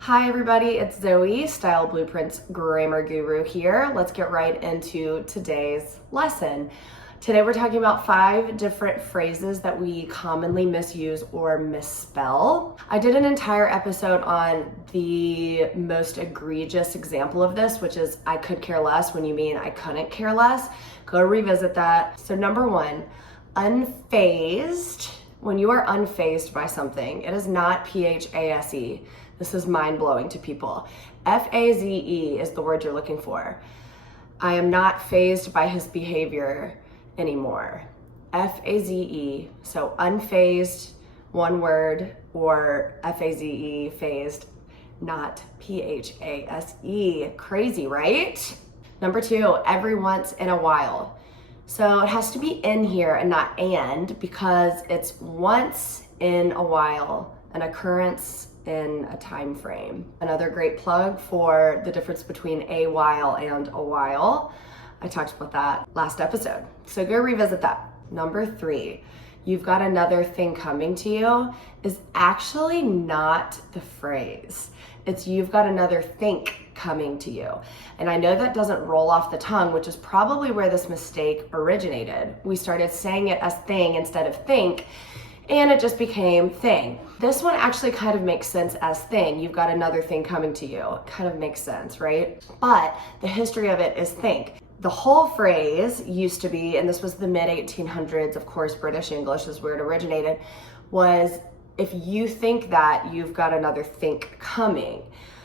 Hi everybody, it's Zoe, Style Blueprints Grammar Guru here. Let's get right into today's lesson. Today we're talking about 5 different phrases that we commonly misuse or misspell. I did an entire episode on the most egregious example of this, which is I could care less when you mean I couldn't care less. Go revisit that. So number 1, unfazed. When you are unfazed by something, it is not P-H-A-S-E. This is mind-blowing to people. F-A-Z-E is the word you're looking for. I am not fazed by his behavior anymore. F-A-Z-E, so unfazed, one word, or F-A-Z-E, phased, not P-H-A-S-E. Crazy, right? Number 2, every once in a while. So it has to be in here and not and, because it's once in a while, an occurrence in a time frame. Another great plug for the difference between a while and a while. I talked about that last episode, so go revisit that. Number 3, you've got another thing coming to you is actually not the phrase. It's you've got another think coming to you. And I know that doesn't roll off the tongue, which is probably where this mistake originated. We started saying it as thing instead of think, and it just became thing. This one actually kind of makes sense as thing. You've got another thing coming to you. It kind of makes sense, right? But the history of it is think. The whole phrase used to be, and this was the mid-1800s, of course, British English is where it originated, was if you think that, you've got another think coming.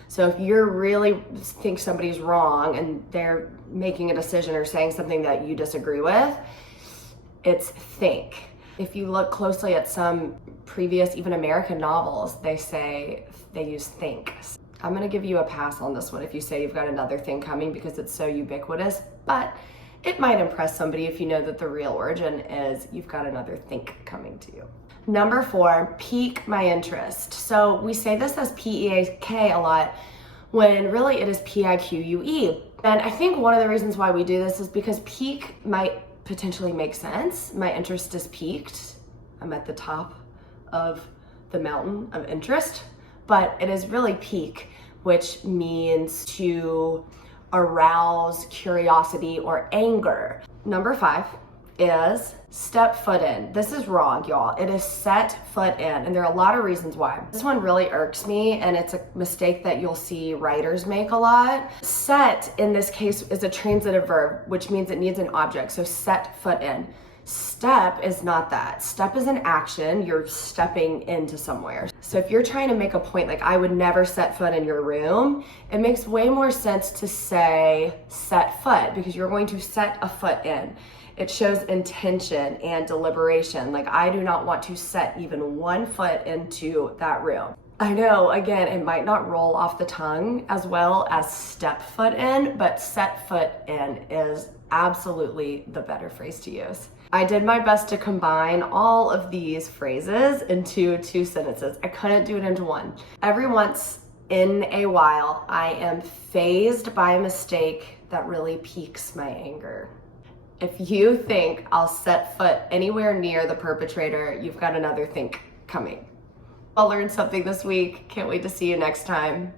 So if you really think somebody's wrong and they're making a decision or saying something that you disagree with, it's think. If you look closely at some previous, even American novels, they use think. I'm gonna give you a pass on this one if you say you've got another thing coming because it's so ubiquitous, but it might impress somebody if you know that the real origin is you've got another think coming to you. Number 4, pique my interest. So we say this as P-E-A-K a lot when really it is P-I-Q-U-E. And I think one of the reasons why we do this is because pique might potentially make sense. My interest is piqued. I'm at the top of the mountain of interest, but it is really pique, which means to arouse curiosity or anger. Number 5 is step foot in. This is wrong, y'all. It is set foot in, and there are a lot of reasons why. This one really irks me, and it's a mistake that you'll see writers make a lot. Set, in this case, is a transitive verb, which means it needs an object, so set foot in. Step is not that. Step is an action. You're stepping into somewhere. So if you're trying to make a point like I would never set foot in your room, it makes way more sense to say set foot because you're going to set a foot in. It shows intention and deliberation. Like I do not want to set even one foot into that room. I know, again, it might not roll off the tongue as well as step foot in, but set foot in is absolutely the better phrase to use. I did my best to combine all of these phrases into 2 sentences. I couldn't do it into one. Every once in a while, I am fazed by a mistake that really piques my anger. If you think I'll set foot anywhere near the perpetrator, you've got another think coming. I'll learn something this week. Can't wait to see you next time.